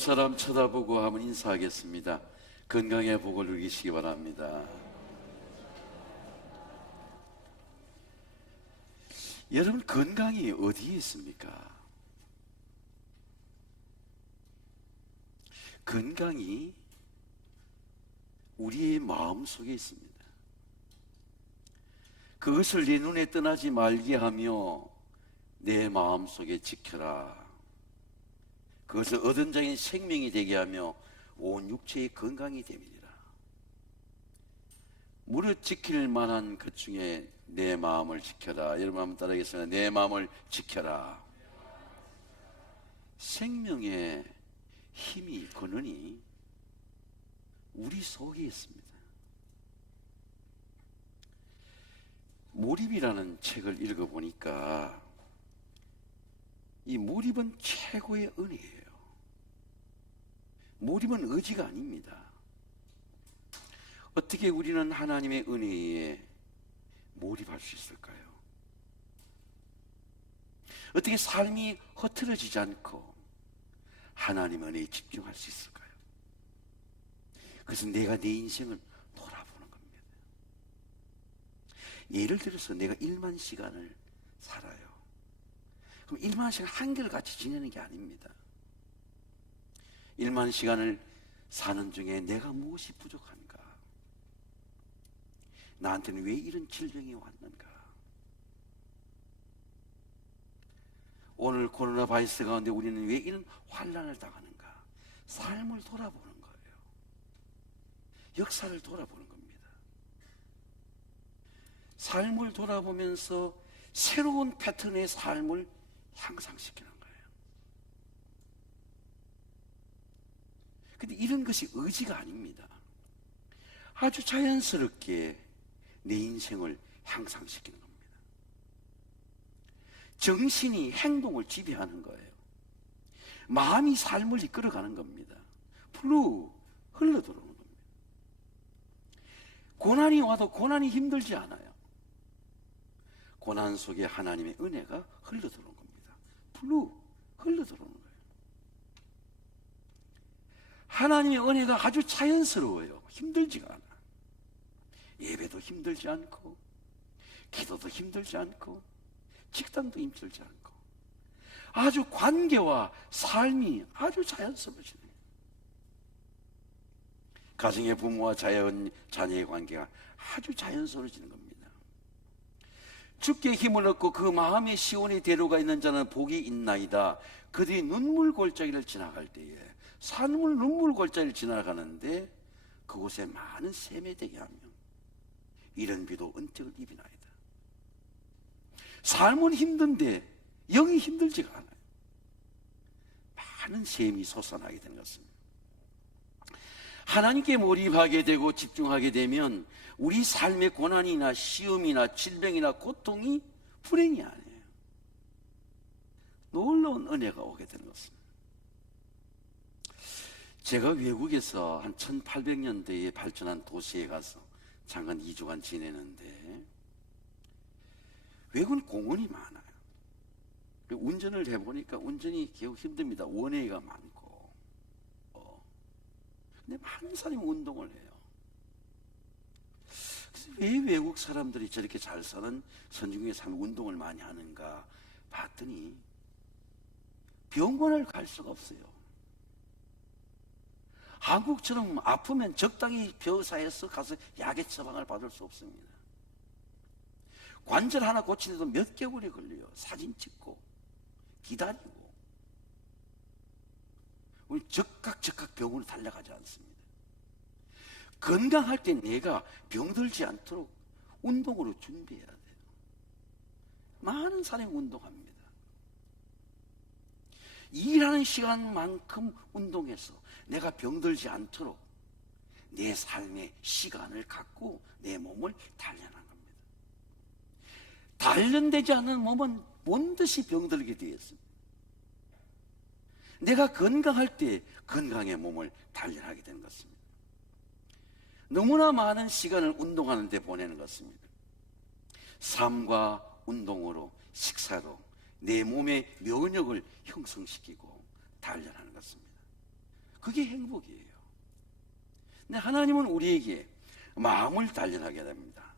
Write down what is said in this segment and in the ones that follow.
사람 쳐다보고 한번 인사하겠습니다. 건강의 복을 누리시기 바랍니다. 여러분, 건강이 어디에 있습니까? 건강이 우리의 마음 속에 있습니다. 그것을 네 눈에 떠나지 말게 하며 내 마음 속에 지켜라. 그것을 얻은 자인 생명이 되게 하며 온 육체의 건강이 됨이니라. 무릇 지킬 만한 것 중에 내 마음을 지켜라. 여러분 한번 따라하겠습니다. 내 마음을 지켜라. 생명의 힘이, 근원이 우리 속에 있습니다. 몰입이라는 책을 읽어보니까 이 몰입은 최고의 은혜예요. 몰입은 의지가 아닙니다. 어떻게 우리는 하나님의 은혜에 몰입할 수 있을까요? 어떻게 삶이 흐트러지지 않고 하나님 은혜에 집중할 수 있을까요? 그래서 내가 내 인생을 돌아보는 겁니다. 예를 들어서 내가 1만 시간을 살아요. 그럼 1만 시간 한결같이 지내는 게 아닙니다. 1만 시간을 사는 중에 내가 무엇이 부족한가? 나한테는 왜 이런 질병이 왔는가? 오늘 코로나 바이러스 가운데 우리는 왜 이런 환난을 당하는가? 삶을 돌아보는 거예요. 역사를 돌아보는 겁니다. 삶을 돌아보면서 새로운 패턴의 삶을 향상시키는 거예요. 근데 이런 것이 의지가 아닙니다. 아주 자연스럽게 내 인생을 향상시키는 겁니다. 정신이 행동을 지배하는 거예요. 마음이 삶을 이끌어가는 겁니다. 풀로 흘러들어오는 겁니다. 고난이 와도 고난이 힘들지 않아요. 고난 속에 하나님의 은혜가 흘러들어오는 겁니다. 풀로 흘러들어오는 거예요. 하나님의 은혜가 아주 자연스러워요. 힘들지가 않아. 예배도 힘들지 않고, 기도도 힘들지 않고, 직장도 힘들지 않고, 아주 관계와 삶이 아주 자연스러워지네요. 가정의 부모와 자녀의 관계가 아주 자연스러워지는 겁니다. 주께 힘을 얻고 그 마음의 시온의 대로가 있는 자는 복이 있나이다. 그들이 눈물 골짜기를 지나갈 때에, 산물 눈물 골짜기를 지나가는데 그곳에 많은 샘이 되게 하며 이런 비도 은택을 입이나이다. 삶은 힘든데 영이 힘들지가 않아요. 많은 샘이 솟아나게 되는 것입니다. 하나님께 몰입하게 되고 집중하게 되면 우리 삶의 고난이나 시험이나 질병이나 고통이 불행이 아니에요. 놀라운 은혜가 오게 되는 것입니다. 제가 외국에서 한 1800년대에 발전한 도시에 가서 잠깐 2주간 지내는데 외국은 공원이 많아요. 운전을 해보니까 운전이 겨우 힘듭니다. 원웨이가 많고. 근데 많은 사람이 운동을 해요. 그래서 왜 외국 사람들이 저렇게 잘 사는 선진국의 삶 운동을 많이 하는가 봤더니 병원을 갈 수가 없어요. 한국처럼 아프면 적당히 병사에서 가서 약의 처방을 받을 수 없습니다. 관절 하나 고치는데도 몇 개월이 걸려요. 사진 찍고 기다리고. 우리 적각 병원을 달려가지 않습니다. 건강할 때 내가 병들지 않도록 운동으로 준비해야 돼요. 많은 사람이 운동합니다. 일하는 시간만큼 운동해서 내가 병들지 않도록 내 삶의 시간을 갖고 내 몸을 단련하는 겁니다. 단련되지 않은 몸은 반드시 병들게 되어 있습니다. 내가 건강할 때 건강의 몸을 단련하게 되는 것입니다. 너무나 많은 시간을 운동하는 데 보내는 것입니다. 삶과 운동으로, 식사로 내 몸의 면역을 형성시키고 단련하는 것입니다. 그게 행복이에요. 근데 하나님은 우리에게 마음을 단련하게 됩니다.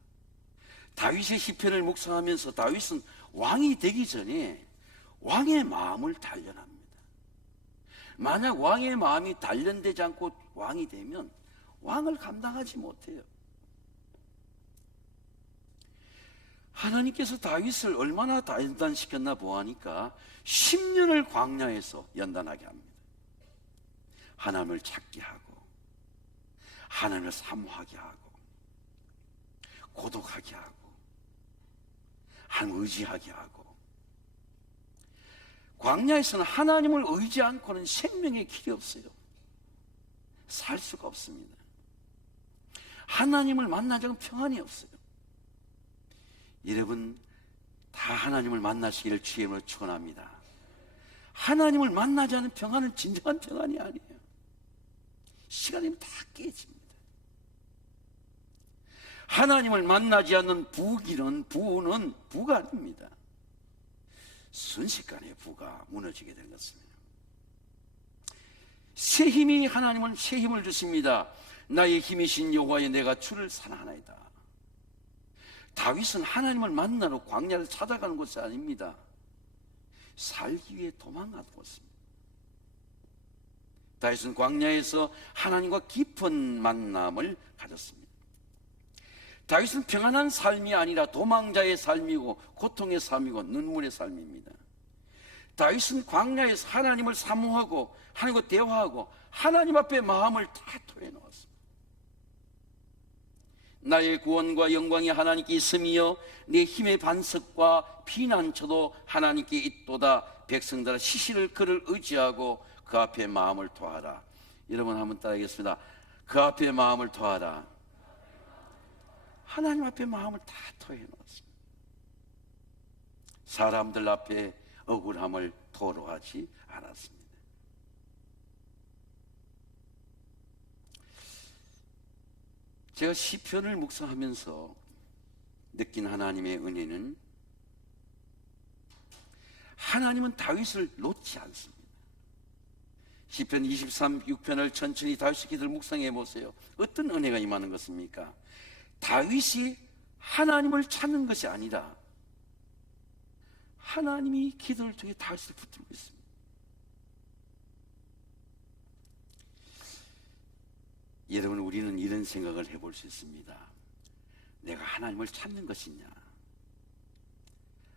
다윗의 시편을 묵상하면서 다윗은 왕이 되기 전에 왕의 마음을 단련합니다. 만약 왕의 마음이 단련되지 않고 왕이 되면 왕을 감당하지 못해요. 하나님께서 다윗을 얼마나 단련시켰나 보아하니까 10년을 광야에서 연단하게 합니다. 하나님을 찾게 하고 하나님을 사모하게 하고 고독하게 하고 하나님을 의지하게 하고. 광야에서는 하나님을 의지 않고는 생명의 길이 없어요. 살 수가 없습니다. 하나님을 만나지 않으면 평안이 없어요. 여러분 다 하나님을 만나시기를 주의 이름으로 축원합니다. 하나님을 만나지 않은 평안은 진정한 평안이 아니에요. 시간이면 다 깨집니다. 하나님을 만나지 않는 부는 부가 아닙니다. 순식간에 부가 무너지게 된 것입니다. 새 힘이 하나님은 새 힘을 주십니다. 나의 힘이신 여호와여 내가 주를 사랑하나이다. 다윗은 하나님을 만나러 광야를 찾아가는 것이 아닙니다. 살기 위해 도망가는 것입니다. 다윗은 광야에서 하나님과 깊은 만남을 가졌습니다. 다윗은 평안한 삶이 아니라 도망자의 삶이고 고통의 삶이고 눈물의 삶입니다. 다윗은 광야에서 하나님을 사모하고 하나님과 대화하고 하나님 앞에 마음을 다 토해놓았습니다. 나의 구원과 영광이 하나님께 있음이요 내 힘의 반석과 피난처도 하나님께 있도다. 백성들아 시시를 그를 의지하고 그 앞에 마음을 토하라. 여러분 한번 따라하겠습니다. 그 앞에 마음을 토하라. 하나님 앞에 마음을 다 토해놓았습니다. 사람들 앞에 억울함을 토로하지 않았습니다. 제가 시편을 묵상하면서 느낀 하나님의 은혜는 하나님은 다윗을 놓지 않습니다. 시편 23:6편을 천천히 다윗의 기도를 묵상해 보세요. 어떤 은혜가 임하는 것입니까? 다윗이 하나님을 찾는 것이 아니라 하나님이 기도를 통해 다윗을 붙들고 있습니다. 여러분 우리는 이런 생각을 해볼 수 있습니다. 내가 하나님을 찾는 것이냐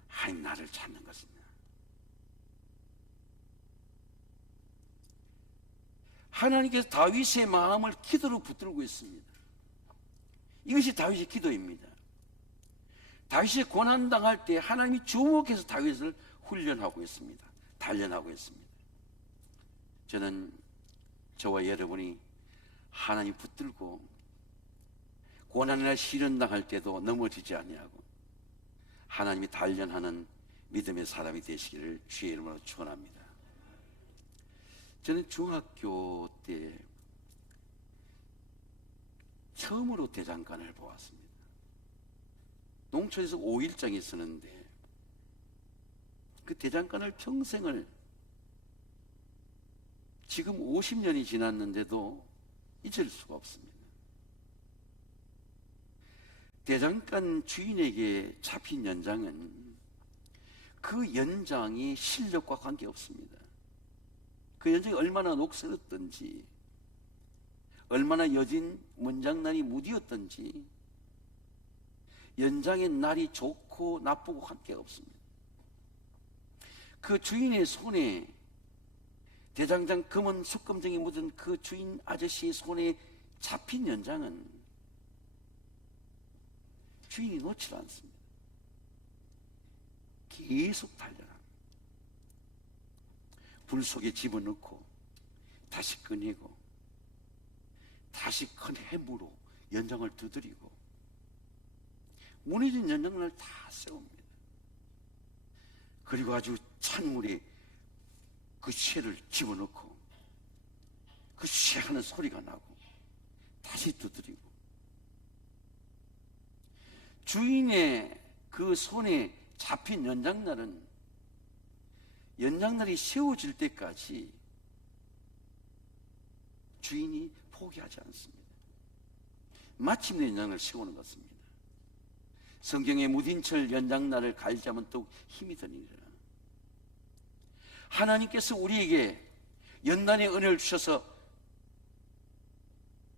하나님 나를 찾는 것이냐. 하나님께서 다윗의 마음을 기도로 붙들고 있습니다. 이것이 다윗의 기도입니다. 다윗이 고난당할 때 하나님이 주목해서 다윗을 훈련하고 있습니다. 단련하고 있습니다. 저는 저와 여러분이 하나님 붙들고 고난이나 시련당할 때도 넘어지지 아니하고 하나님이 단련하는 믿음의 사람이 되시기를 주의 이름으로 축원합니다. 저는 중학교 때 처음으로 대장간을 보았습니다. 농촌에서 5일장이 쓰는데 그 대장간을 평생을 지금 50년이 지났는데도 잊을 수가 없습니다. 대장간 주인에게 잡힌 연장은 그 연장이 실력과 관계없습니다. 그 연장이 얼마나 녹슬었던지 얼마나 여진 문장날이 무디었던지 연장의 날이 좋고 나쁘고 관계가 없습니다. 그 주인의 손에 대장장 금은 석검정이 묻은 그 주인 아저씨의 손에 잡힌 연장은 주인이 놓지 않습니다. 계속 달려라. 불 속에 집어넣고 다시 꺼내고 다시 큰 해무로 연장을 두드리고 무너진 연장을 다 세웁니다. 그리고 아주 찬물에 그 쇠를 집어넣고 그 쇠하는 소리가 나고 다시 두드리고 주인의 그 손에 잡힌 연장날은 연장날이 세워질 때까지 주인이 포기하지 않습니다. 마침내 연장을 세우는 것입니다. 성경의 무딘철 연장날을 갈자면 더욱 힘이 드니라. 하나님께서 우리에게 연단의 은혜를 주셔서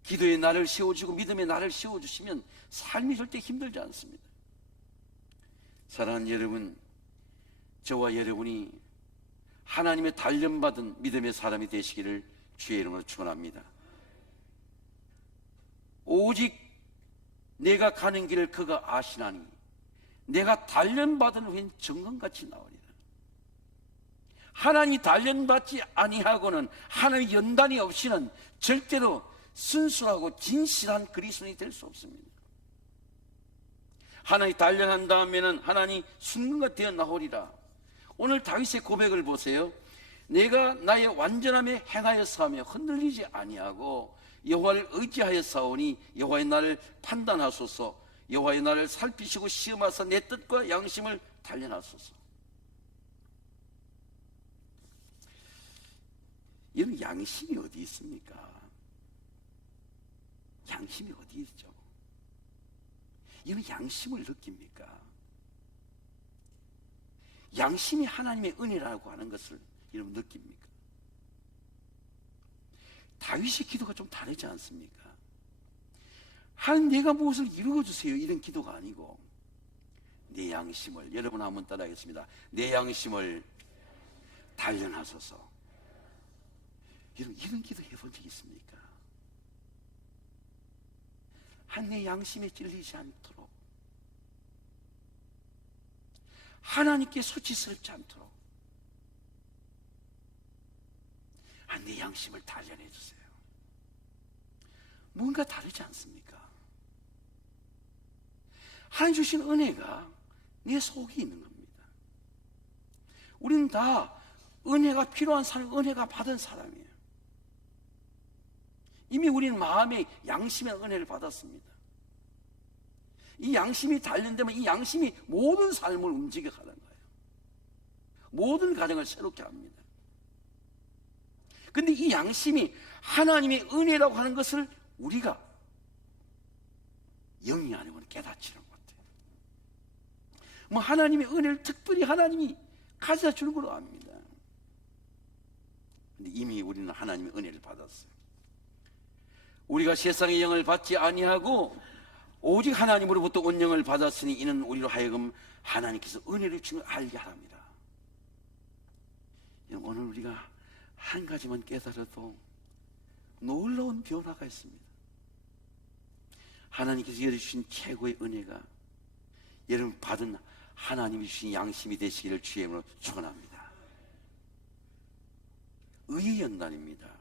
기도의 날을 세워주고 믿음의 날을 세워주시면 삶이 절대 힘들지 않습니다. 사랑하는 여러분, 저와 여러분이 하나님의 단련받은 믿음의 사람이 되시기를 주의 이름으로 축원합니다. 오직 내가 가는 길을 그가 아시나니 내가 단련받은 후엔 정금같이 나오리라. 하나님이 단련받지 아니하고는 하나님의 연단이 없이는 절대로 순수하고 진실한 그리스도인이 될 수 없습니다. 하나님 단련한 다음에는 하나님 순금같이 되어 나오리라. 오늘 다윗의 고백을 보세요. 내가 나의 완전함에 행하여 싸우며 흔들리지 아니하고 여호와를 의지하여 싸우니 여호와의 나를 판단하소서. 여호와의 나를 살피시고 시험하사 내 뜻과 양심을 단련하소서. 이런 양심이 어디 있습니까? 양심이 어디 있죠? 이런 양심을 느낍니까? 양심이 하나님의 은혜라고 하는 것을 여러분 느낍니까? 다윗의 기도가 좀 다르지 않습니까? 하나님 내가 무엇을 이루어주세요 이런 기도가 아니고 내 양심을, 여러분 한번 따라하겠습니다. 내 양심을 단련하소서. 이런 기도 해본 적 있습니까? 내 양심에 찔리지 않도록, 하나님께 수치스럽지 않도록 내 양심을 단련해 주세요. 뭔가 다르지 않습니까? 하나님 주신 은혜가 내 속에 있는 겁니다. 우리는 다 은혜가 필요한 사람, 은혜가 받은 사람이에요. 이미 우리는 마음의 양심의 은혜를 받았습니다. 이 양심이 단련되면 이 양심이 모든 삶을 움직여 가는 거예요. 모든 가정을 새롭게 합니다. 근데 이 양심이 하나님의 은혜라고 하는 것을 우리가 영이 아니고는 깨닫지를 못해요. 뭐 하나님의 은혜를 특별히 하나님이 가져다 주는 걸로 압니다. 근데 이미 우리는 하나님의 은혜를 받았어요. 우리가 세상의 영을 받지 아니하고 오직 하나님으로부터 온 영을 받았으니 이는 우리로 하여금 하나님께서 은혜를 주신 걸 알게 하랍니다. 오늘 우리가 한 가지만 깨달아도 놀라운 변화가 있습니다. 하나님께서 여러분 주신 최고의 은혜가 여러분 받은 하나님이 주신 양심이 되시기를 주의 이름으로 축원합니다. 의의 연단입니다.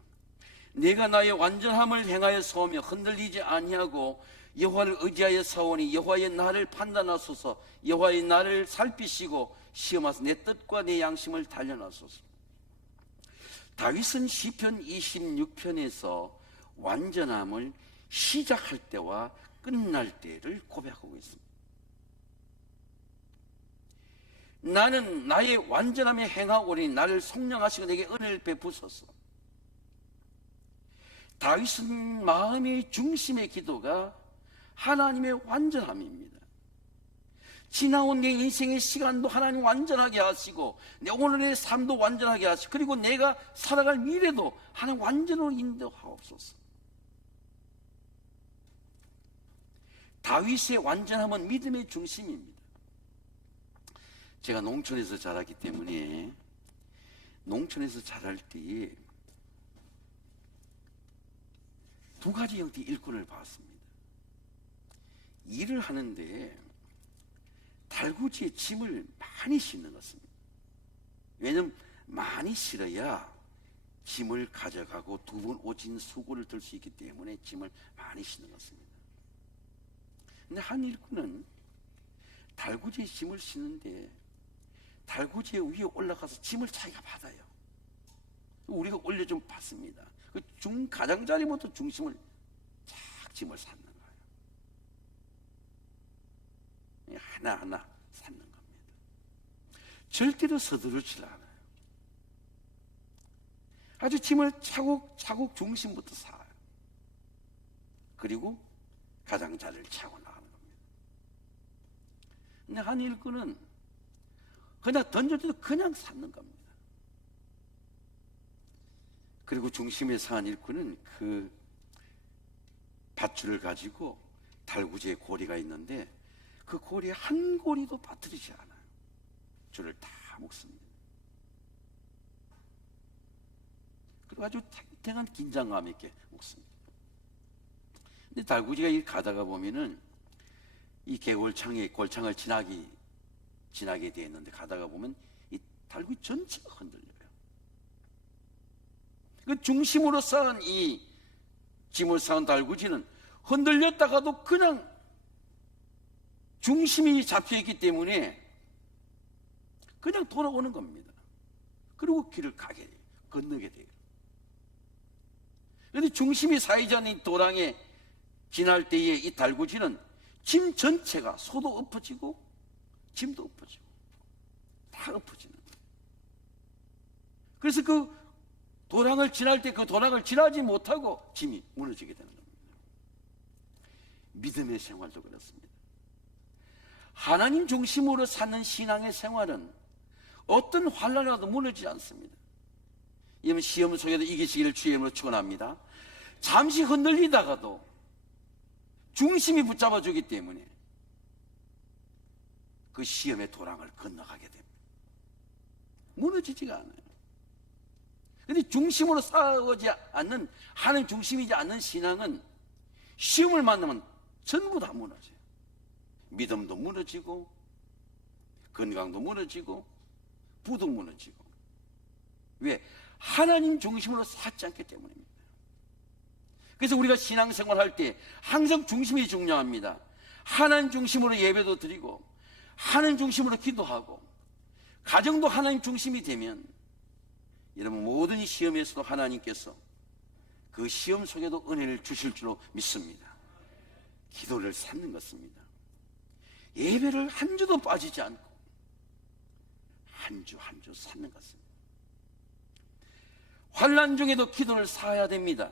내가 나의 완전함을 행하여 싸우며 흔들리지 아니하고 여호와를 의지하여 싸우니 여호와의 나를 판단하소서. 여호와의 나를 살피시고 시험하사 내 뜻과 내 양심을 단련하소서. 다윗은 시편 26편에서 완전함을 시작할 때와 끝날 때를 고백하고 있습니다. 나는 나의 완전함에 행하오니 나를 성령하시고 내게 은혜를 베푸소서. 다윗은 마음의 중심의 기도가 하나님의 완전함입니다. 지나온 내 인생의 시간도 하나님 완전하게 하시고 내 오늘의 삶도 완전하게 하시고 그리고 내가 살아갈 미래도 하나님 완전으로 인도하옵소서. 다윗의 완전함은 믿음의 중심입니다. 제가 농촌에서 자랐기 때문에 농촌에서 자랄 때 두 가지 형태의 일꾼을 봤습니다. 일을 하는데 달구지에 짐을 많이 싣는 것입니다. 왜냐하면 많이 실어야 짐을 가져가고 두 번 오진 수고를 들 수 있기 때문에 짐을 많이 싣는 것입니다. 근데 한 일꾼은 달구지에 짐을 싣는데 달구지에 위에 올라가서 짐을 자기가 받아요. 우리가 올려좀 받습니다. 그 가장자리부터 중심을 쫙 짐을 쌓는 거예요. 하나하나 쌓는 겁니다. 절대로 서두르지 않아요. 아주 짐을 차곡차곡 중심부터 쌓아요. 그리고 가장자리를 차고 나가는 겁니다. 근데 한 일꾼은 그냥 던져줘도 그냥 쌓는 겁니다. 그리고 중심에 산 일꾼은 그 밧줄을 가지고 달구지에 고리가 있는데 그 고리에 한 고리도 빠뜨리지 않아요. 줄을 다 묶습니다. 그리고 아주 탱탱한 긴장감 있게 묶습니다. 근데 달구지가 이 가다가 보면은 이 골창을 지나게 되어 있는데 가다가 보면 이 달구지 전체가 흔들려요. 그 중심으로 쌓은 이 짐을 쌓은 달구지는 흔들렸다가도 그냥 중심이 잡혀있기 때문에 그냥 돌아오는 겁니다. 그리고 길을 가게 돼요. 건너게 돼요. 그런데 중심이 쌓이지 않은 도랑에 지날 때에 이 달구지는 짐 전체가 소도 엎어지고 짐도 엎어지고 다 엎어지는 거예요. 그래서 그 도랑을 지날 때 그 도랑을 지나지 못하고 짐이 무너지게 되는 겁니다. 믿음의 생활도 그렇습니다. 하나님 중심으로 사는 신앙의 생활은 어떤 환난이라도 무너지지 않습니다. 이러면 시험 속에도 이기시기를 주의 이름으로 축원합니다. 잠시 흔들리다가도 중심이 붙잡아주기 때문에 그 시험의 도랑을 건너가게 됩니다. 무너지지가 않아요. 그런데 중심으로 싸우지 않는, 하나님 중심이지 않는 신앙은 시험을 만나면 전부 다 무너져요. 믿음도 무너지고 건강도 무너지고 부도 무너지고. 왜? 하나님 중심으로 살지 않기 때문입니다. 그래서 우리가 신앙생활 할 때 항상 중심이 중요합니다. 하나님 중심으로 예배도 드리고 하나님 중심으로 기도하고 가정도 하나님 중심이 되면 여러분 모든 시험에서도 하나님께서 그 시험 속에도 은혜를 주실 줄로 믿습니다. 기도를 쌓는 것입니다. 예배를 한 주도 빠지지 않고 한 주 한 주 쌓는 것입니다. 환난 중에도 기도를 쌓아야 됩니다.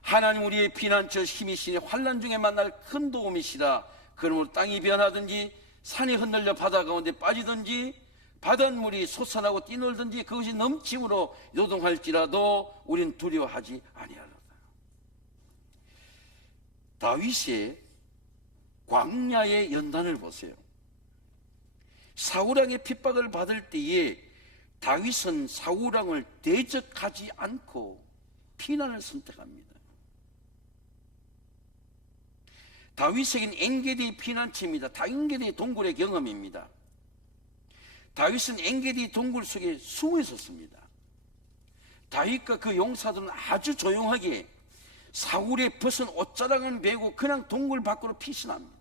하나님 우리의 피난처 힘이시니 환난 중에 만날 큰 도움이시라. 그러므로 땅이 변하든지 산이 흔들려 바다 가운데 빠지든지 바닷물이 솟아나고 뛰놀든지 그것이 넘침으로 요동할지라도 우린 두려워하지 아니하리라. 다윗의 광야의 연단을 보세요. 사울왕의 핍박을 받을 때에 다윗은 사울왕을 대적하지 않고 피난을 선택합니다. 다윗에겐 엔게디 피난처입니다. 엔게디 동굴의 경험입니다. 다윗은 엔게디 동굴 속에 숨어 있었습니다. 다윗과 그 용사들은 아주 조용하게 사울의 벗은 옷자락을 베고 그냥 동굴 밖으로 피신합니다.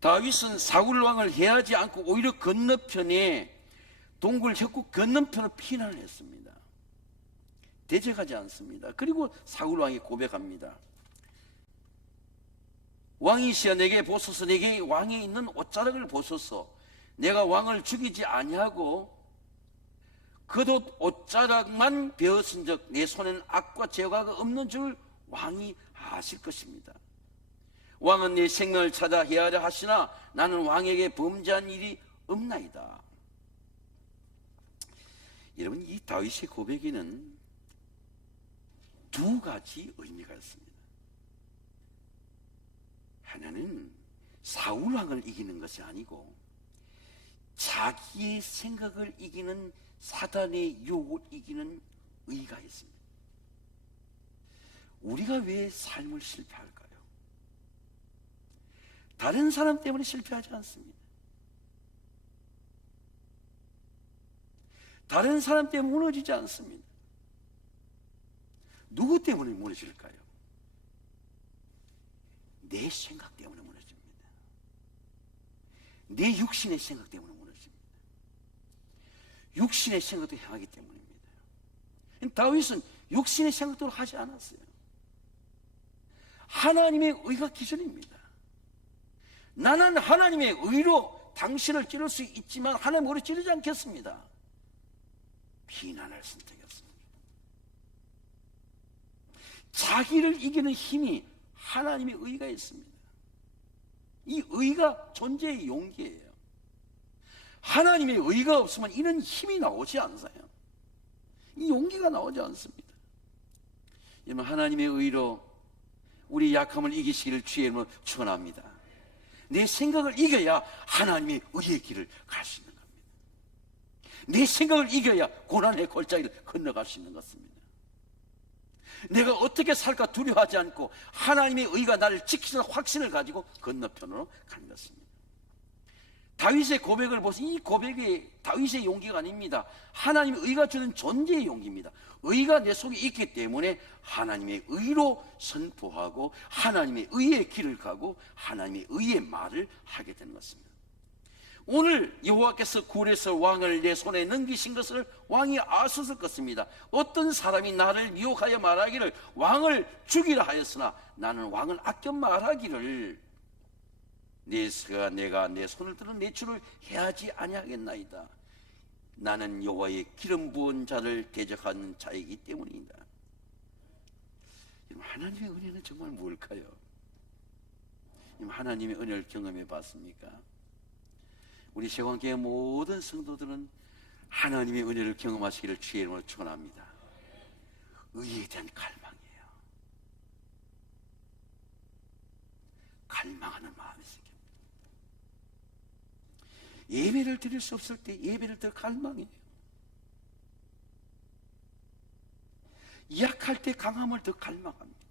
다윗은 사울 왕을 해하지 않고 오히려 건너편에 동굴 협곡 건너편으로 피난을 했습니다. 대적하지 않습니다. 그리고 사울 왕이 고백합니다. 왕이시여 내게 보소서. 내게 왕에 있는 옷자락을 보소서. 내가 왕을 죽이지 아니하고 겉옷 옷자락만 베었은즉 내 손에는 악과 죄가 없는 줄 왕이 아실 것입니다. 왕은 내 생명을 찾아 해하려 하시나 나는 왕에게 범죄한 일이 없나이다. 여러분 이 다윗의 고백에는 두 가지 의미가 있습니다. 하나는 사울 왕을 이기는 것이 아니고 자기의 생각을 이기는 사단의 유혹을 이기는 의의가 있습니다. 우리가 왜 삶을 실패할까요? 다른 사람 때문에 실패하지 않습니다. 다른 사람 때문에 무너지지 않습니다. 누구 때문에 무너질까요? 내 생각 때문에 무너집니다. 내 육신의 생각 때문에 무너집니다. 육신의 생각도 향하기 때문입니다. 다윗은 육신의 생각대로 하지 않았어요. 하나님의 의가 기준입니다. 나는 하나님의 의로 당신을 찌를 수 있지만 하나님의 의로 찌르지 않겠습니다. 비난을 선택했습니다. 자기를 이기는 힘이 하나님의 의가 있습니다. 이 의가 존재의 용기예요. 하나님의 의가 없으면 이런 힘이 나오지 않아요. 이 용기가 나오지 않습니다. 여러분, 하나님의 의로 우리 약함을 이기시기를 주의 이름으로 축원합니다. 내 생각을 이겨야 하나님의 의의 길을 갈 수 있는 겁니다. 내 생각을 이겨야 고난의 골짜기를 건너갈 수 있는 것입니다. 내가 어떻게 살까 두려워하지 않고 하나님의 의가 나를 지키는 확신을 가지고 건너편으로 가는 것입니다. 다윗의 고백을 보세요. 이 고백이 다윗의 용기가 아닙니다. 하나님의 의가 주는 존재의 용기입니다. 의가 내 속에 있기 때문에 하나님의 의로 선포하고 하나님의 의의 길을 가고 하나님의 의의 말을 하게 되는 것입니다. 오늘 여호와께서 굴에서 왕을 내 손에 넘기신 것을 왕이 아수스 것입니다. 어떤 사람이 나를 미혹하여 말하기를 왕을 죽이라 하였으나 나는 왕을 아껴 말하기를 내가 내 손을 들어 내 주를 해하지 아니하겠나이다. 나는 여호와의 기름 부은 자를 대적하는 자이기 때문이다. 하나님의 은혜는 정말 뭘까요? 하나님의 은혜를 경험해 봤습니까? 우리 세관교회 모든 성도들은 하나님의 은혜를 경험하시기를 주의 이름으로 축원합니다. 의에 대한 갈망이에요. 갈망하는 마음이 생깁니다. 예배를 드릴 수 없을 때 예배를 드릴 갈망이에요. 약할 때 강함을 더 갈망합니다.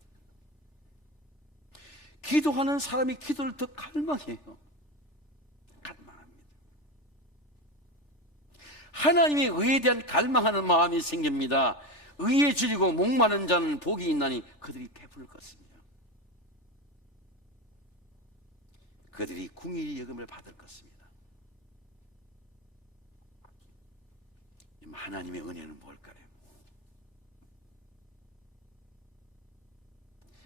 기도하는 사람이 기도를 더 갈망해요. 하나님의 의에 대한 갈망하는 마음이 생깁니다. 의에 줄이고 목마른 자는 복이 있나니 그들이 배부를 것이며 그들이 궁일이 여김을 받을 것입니다. 하나님의 은혜는 뭘까요?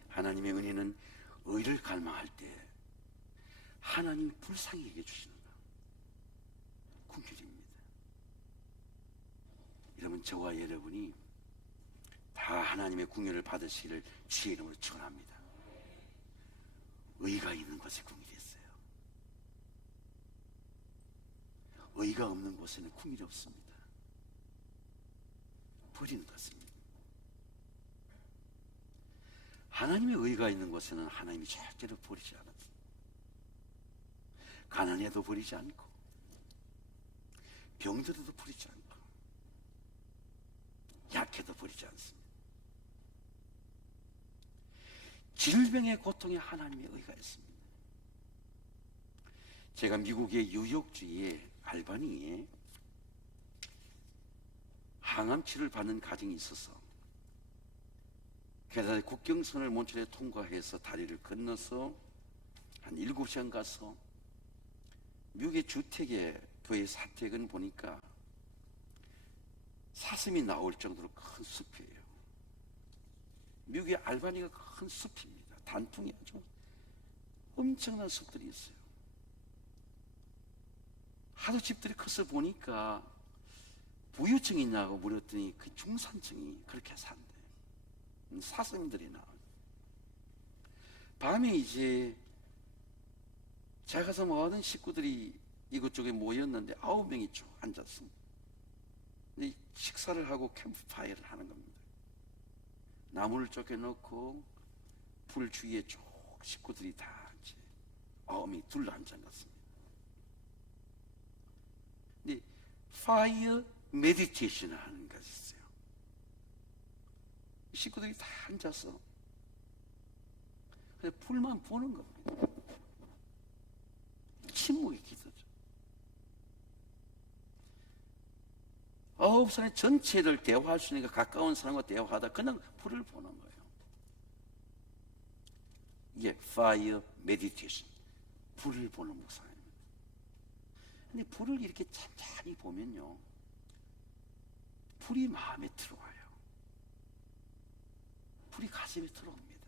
하나님의 은혜는 의를 갈망할 때 하나님이 불쌍히 여겨주시는 궁일입니다. 여러분, 저와 여러분이 다 하나님의 궁유를 받으시기를 주의 이름으로 축원합니다. 의가 있는 곳에 궁일이 있어요. 의가 없는 곳에는 궁일이 없습니다. 버리는 것입니다. 하나님의 의가 있는 곳에는 하나님이 절대로 버리지 않았습니다. 가난해도 버리지 않고 병들어도 버리지 않고 약해도 버리지 않습니다. 질병의 고통에 하나님의 의가 있습니다. 제가 미국의 뉴욕주의 알바니에 항암치료를 받는 가정이 있어서 캐나다의 국경선을 몬트리올에 통과해서 다리를 건너서 한 7시간 가서 미국의 주택에 그의 사택은 보니까 사슴이 나올 정도로 큰 숲이에요. 미국의 알바니가 큰 숲입니다. 단풍이 아주 엄청난 숲들이 있어요. 하도 집들이 커서 보니까 부유층이 있냐고 물었더니 그 중산층이 그렇게 산대요. 사슴들이 나와요. 밤에 이제 제가 가서 모든 식구들이 이곳저곳에 모였는데 9명이 쭉 앉았습니다. 식사를 하고 캠프파이어를 하는 겁니다. 나무를 쫓겨놓고 불 주위에 쭉 식구들이 다 이제 9명이 둘러앉았습니다. 근데 파이어 메디테이션을 하는 것이 있어요. 식구들이 다 앉아서 그냥 불만 보는 겁니다. 침묵의 기도죠. 9사람의 전체를 대화할 수 있으니까 가까운 사람과 대화하다 그냥 불을 보는 거예요. 이게 fire meditation, 불을 보는 묵상입니다. 근데 불을 이렇게 찬찬히 보면요, 불이 마음에 들어와요. 불이 가슴에 들어옵니다.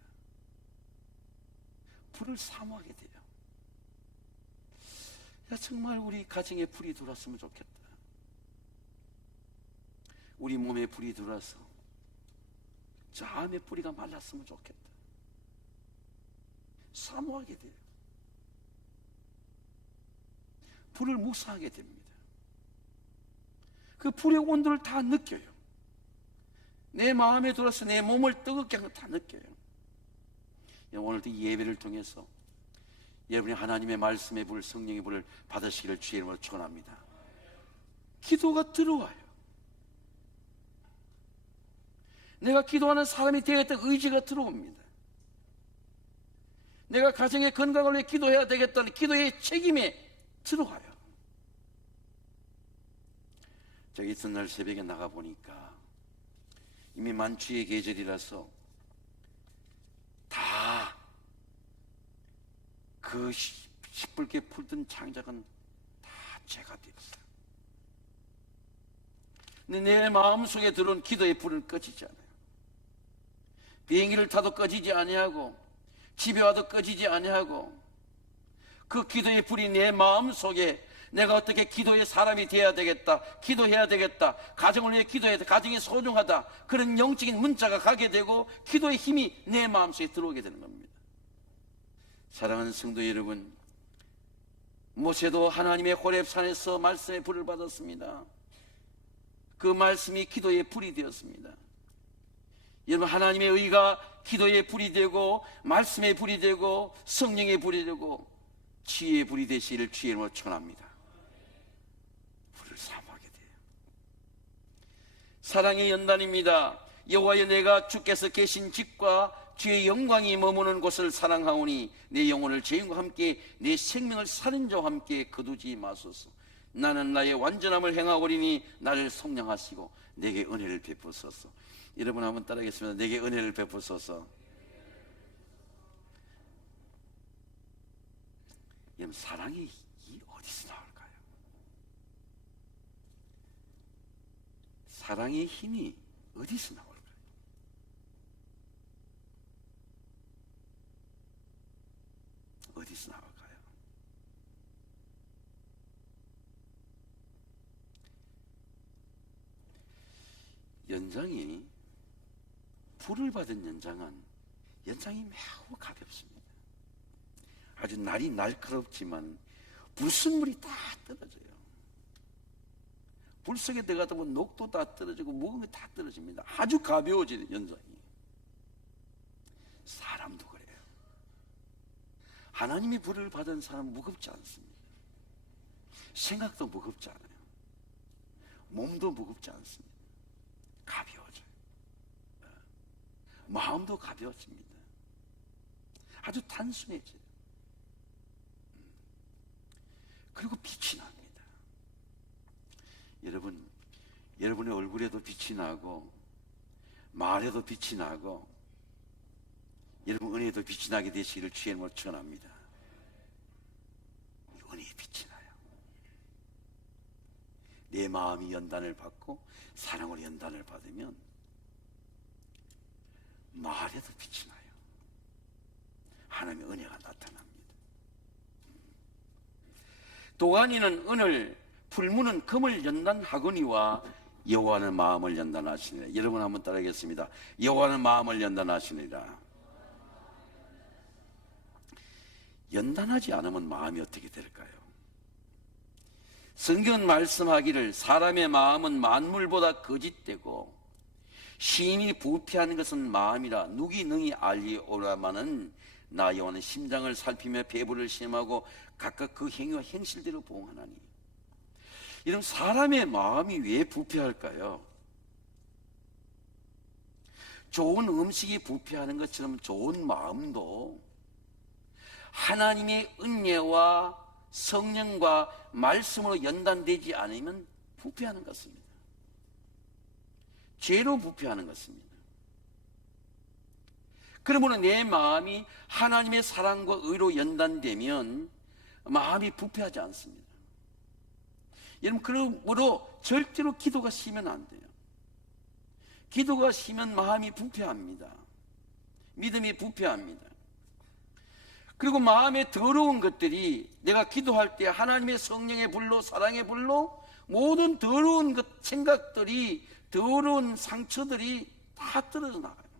불을 사모하게 돼요. 야, 정말 우리 가정에 불이 들어왔으면 좋겠다. 우리 몸에 불이 들어와서 저 암의 뿌리가 말랐으면 좋겠다. 사모하게 돼요. 불을 묵상하게 됩니다. 그 불의 온도를 다 느껴요. 내 마음에 들어서 내 몸을 뜨겁게 하는 거 다 느껴요. 오늘도 이 예배를 통해서 여러분이 하나님의 말씀의 불, 성령의 불을 받으시기를 주의 이름으로 축원합니다. 기도가 들어와요. 내가 기도하는 사람이 되겠다 의지가 들어옵니다. 내가 가정의 건강을 위해 기도해야 되겠다는 기도의 책임이 들어와요. 제가 이튿날 새벽에 나가보니까 이미 만취의 계절이라서 다 그 시뻘게 풀던 장작은 다 재가 되었어요. 근데 내 마음속에 들어온 기도의 불은 꺼지지 않아요. 비행기를 타도 꺼지지 아니하고 집에 와도 꺼지지 아니하고 그 기도의 불이 내 마음속에 내가 어떻게 기도의 사람이 되어야 되겠다, 기도해야 되겠다, 가정을 위해 기도해야 돼, 가정이 소중하다, 그런 영적인 문자가 가게 되고 기도의 힘이 내 마음속에 들어오게 되는 겁니다. 사랑하는 성도 여러분, 모세도 하나님의 호렙산에서 말씀의 불을 받았습니다. 그 말씀이 기도의 불이 되었습니다. 여러분, 하나님의 의가 기도의 불이 되고 말씀의 불이 되고 성령의 불이 되고 지혜의 불이 되시기를 주의 이름으로 축원합니다. 불을 사모하게 돼요. 사랑의 연단입니다. 여호와여, 내가 주께서 계신 집과 주의 영광이 머무는 곳을 사랑하오니 내 영혼을 죄인과 함께 내 생명을 살인 자와 함께 거두지 마소서. 나는 나의 완전함을 행하오리니 나를 성령하시고 내게 은혜를 베푸소서. 여러분 한번 따라하겠습니다. 내게 은혜를 베푸소서. 여러분, 사랑이 어디서 나올까요? 사랑의 힘이 어디서 나올까요? 어디서 나올까요? 연장이, 불을 받은 연장이 매우 가볍습니다. 아주 날이 날카롭지만 불순물이 다 떨어져요. 불 속에 들어가다 보면 녹도 다 떨어지고 무거운 게 다 떨어집니다. 아주 가벼워지는 연장이. 사람도 그래요. 하나님의 불을 받은 사람은 무겁지 않습니다. 생각도 무겁지 않아요. 몸도 무겁지 않습니다. 가벼워져요. 마음도 가벼워집니다. 아주 단순해져요. 그리고 빛이 납니다. 여러분의 얼굴에도 빛이 나고 말에도 빛이 나고 여러분 은혜도 빛이 나게 되시기를 주의 이름으로 축원합니다. 은혜의 빛이 나요. 내 마음이 연단을 받고 사랑으로 연단을 받으면 말에도 빛이 나요. 하나님의 은혜가 나타납니다. 도가니는 은을, 풀무는 금을 연단하거니와 여호와는 마음을 연단하시니라. 여러분 한번 따라하겠습니다. 여호와는 마음을 연단하시니라. 연단하지 않으면 마음이 어떻게 될까요? 성경은 말씀하기를 사람의 마음은 만물보다 거짓되고 시인이 부패하는 것은 마음이라 누기 능히 알리오라마는 나 여호와는 심장을 살피며 배부를 시험하고 각각 그 행위와 행실대로 보응하나니. 이런 사람의 마음이 왜 부패할까요? 좋은 음식이 부패하는 것처럼 좋은 마음도 하나님의 은혜와 성령과 말씀으로 연단되지 않으면 부패하는 것입니다. 죄로 부패하는 것입니다. 그러므로 내 마음이 하나님의 사랑과 의로 연단되면 마음이 부패하지 않습니다. 여러분, 그러므로 절대로 기도가 쉬면 안 돼요. 기도가 쉬면 마음이 부패합니다. 믿음이 부패합니다. 그리고 마음에 더러운 것들이 내가 기도할 때 하나님의 성령의 불로, 사랑의 불로 모든 더러운 생각들이 더러운 상처들이 다 떨어져 나가요.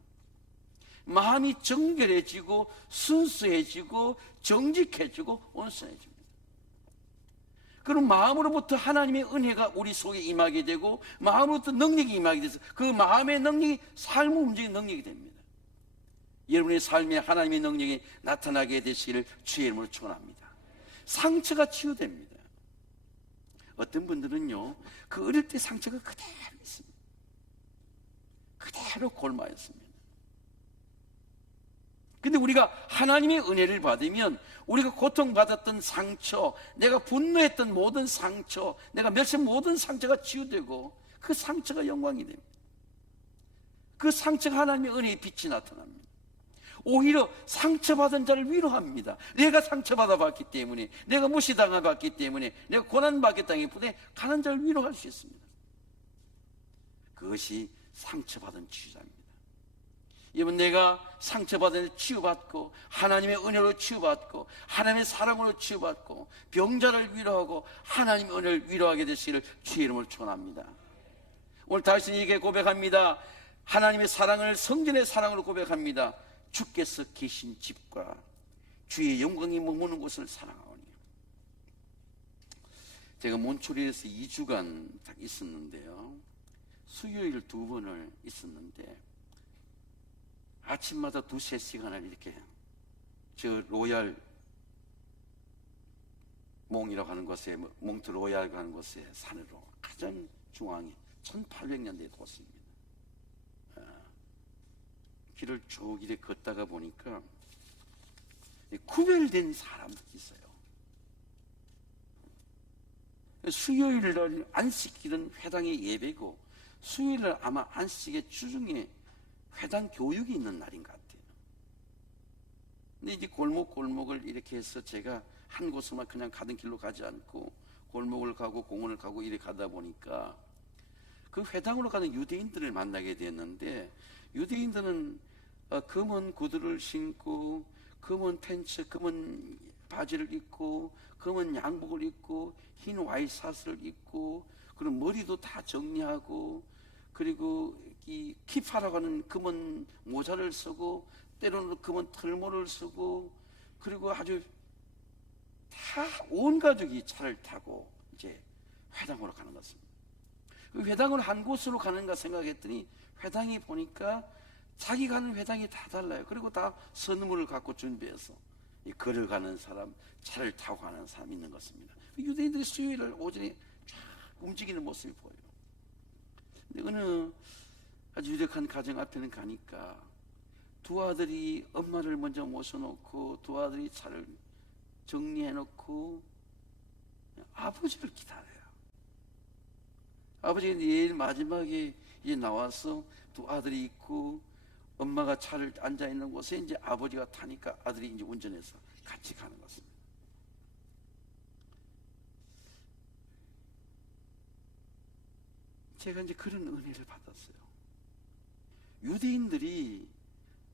마음이 정결해지고 순수해지고 정직해지고 온순해집니다. 그럼 마음으로부터 하나님의 은혜가 우리 속에 임하게 되고 마음으로부터 능력이 임하게 돼서 그 마음의 능력이 삶을 움직이는 능력이 됩니다. 여러분의 삶에 하나님의 능력이 나타나게 되시기를 주의 이름으로 축원합니다. 상처가 치유됩니다. 어떤 분들은요, 그 어릴 때 상처가 그대로 있습니다. 그대로 골마였습니다. 근데 우리가 하나님의 은혜를 받으면 우리가 고통받았던 상처, 내가 분노했던 모든 상처, 내가 멸시한 모든 상처가 치유되고 그 상처가 영광이 됩니다. 그 상처가 하나님의 은혜의 빛이 나타납니다. 오히려 상처받은 자를 위로합니다. 내가 상처받아봤기 때문에, 내가 무시당해봤기 때문에, 내가 고난받겠다기 때문에 가난 자를 위로할 수 있습니다. 그것이 상처받은 치유자입니다. 여러분, 내가 상처받은 치유받고 하나님의 은혜로 치유받고 하나님의 사랑으로 치유받고 병자를 위로하고 하나님의 은혜를 위로하게 되시기를 주의 이름으로 축원합니다. 오늘 다윗에게 고백합니다. 하나님의 사랑을 성전의 사랑으로 고백합니다. 주께서 계신 집과 주의 영광이 머무는 곳을 사랑하오니. 제가 몬트리올에서 2주간 딱 있었는데요, 수요일 2번을 있었는데 아침마다 2-3시간을 이렇게 저 로얄 몽이라고 하는 곳에, 몽트 로얄이라고 하는 곳에 산으로 가장 중앙에 1800년대에 뒀습니다. 길을 쭉 이렇게 걷다가 보니까 구별된 사람들이 있어요. 수요일날 안식일은 회당의 예배고 수요일날 아마 안식의 주중에 회당 교육이 있는 날인 것 같아요. 근데 이제 골목골목을 이렇게 해서 제가 한 곳으로만 그냥 가던 길로 가지 않고 골목을 가고 공원을 가고 이렇게 가다 보니까 그 회당으로 가는 유대인들을 만나게 됐는데, 유대인들은 검은 구두를 신고 검은 팬츠, 검은 바지를 입고 검은 양복을 입고 흰 와이셔츠를 입고, 그리고 머리도 다 정리하고, 그리고 이 키파라고 하는 검은 모자를 쓰고 때로는 검은 털모를 쓰고, 그리고 아주 다 온 가족이 차를 타고 이제 회당으로 가는 것입니다. 그 회당을 한 곳으로 가는가 생각했더니 회당에 보니까 자기 가는 회당이 다 달라요. 그리고 다 선물을 갖고 준비해서 걸어가는 사람, 차를 타고 가는 사람이 있는 것입니다. 유대인들이 수요일날 오전에 쫙 움직이는 모습이 보여요. 근데 어느 아주 유력한 가정 앞에는 가니까 두 아들이 엄마를 먼저 모셔놓고 두 아들이 차를 정리해놓고 아버지를 기다려요. 아버지가 제일 마지막에 이제 나와서 두 아들이 있고 엄마가 차를 앉아있는 곳에 이제 아버지가 타니까 아들이 이제 운전해서 같이 가는 것입니다. 제가 이제 그런 은혜를 받았어요. 유대인들이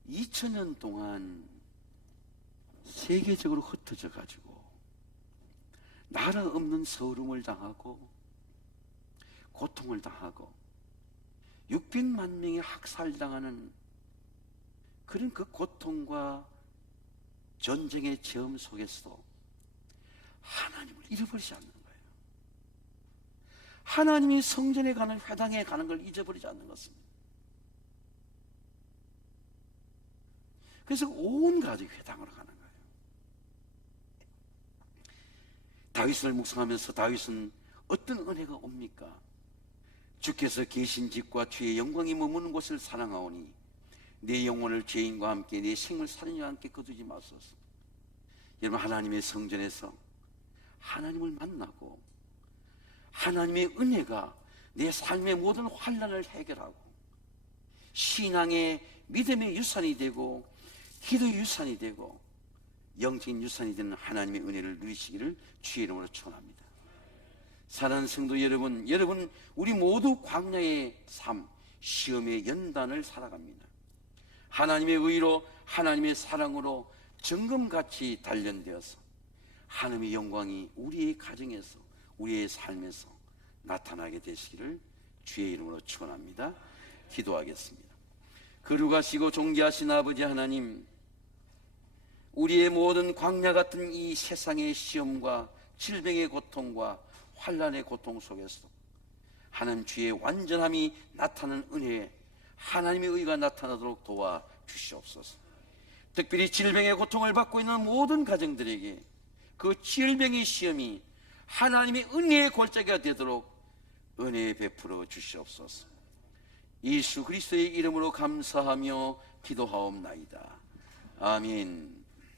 2000년 동안 세계적으로 흩어져 가지고 나라 없는 서름을 당하고 고통을 당하고 600만 명이 학살당하는 그런 그 고통과 전쟁의 체험 속에서도 하나님을 잃어버리지 않는 거예요. 하나님이 성전에 가는, 회당에 가는 걸 잊어버리지 않는 것입니다. 그래서 온 가족이 회당으로 가는 거예요. 다윗을 묵상하면서 다윗은 어떤 은혜가 옵니까? 주께서 계신 집과 주의 영광이 머무는 곳을 사랑하오니 내 영혼을 죄인과 함께 내 생을 살인자와 함께 거두지 마소서. 여러분, 하나님의 성전에서 하나님을 만나고 하나님의 은혜가 내 삶의 모든 환난을 해결하고 신앙의 믿음의 유산이 되고 기도의 유산이 되고 영적인 유산이 되는 하나님의 은혜를 누리시기를 주의 이름으로 축원합니다. 사랑하는 성도 여러분, 우리 모두 광야의 삶, 시험의 연단을 살아갑니다. 하나님의 의로, 하나님의 사랑으로 정금같이 단련되어서 하나님의 영광이 우리의 가정에서, 우리의 삶에서 나타나게 되시기를 주의 이름으로 축원합니다. 기도하겠습니다. 거룩하시고 존귀하신 아버지 하나님, 우리의 모든 광야 같은 이 세상의 시험과 질병의 고통과 환난의 고통 속에서 하나님 주의 완전함이 나타나는 은혜에 하나님의 의가 나타나도록 도와 주시옵소서. 특별히 질병의 고통을 받고 있는 모든 가정들에게 그 질병의 시험이 하나님의 은혜의 골짜기가 되도록 은혜 베풀어 주시옵소서. 예수 그리스도의 이름으로 감사하며 기도하옵나이다. 아멘.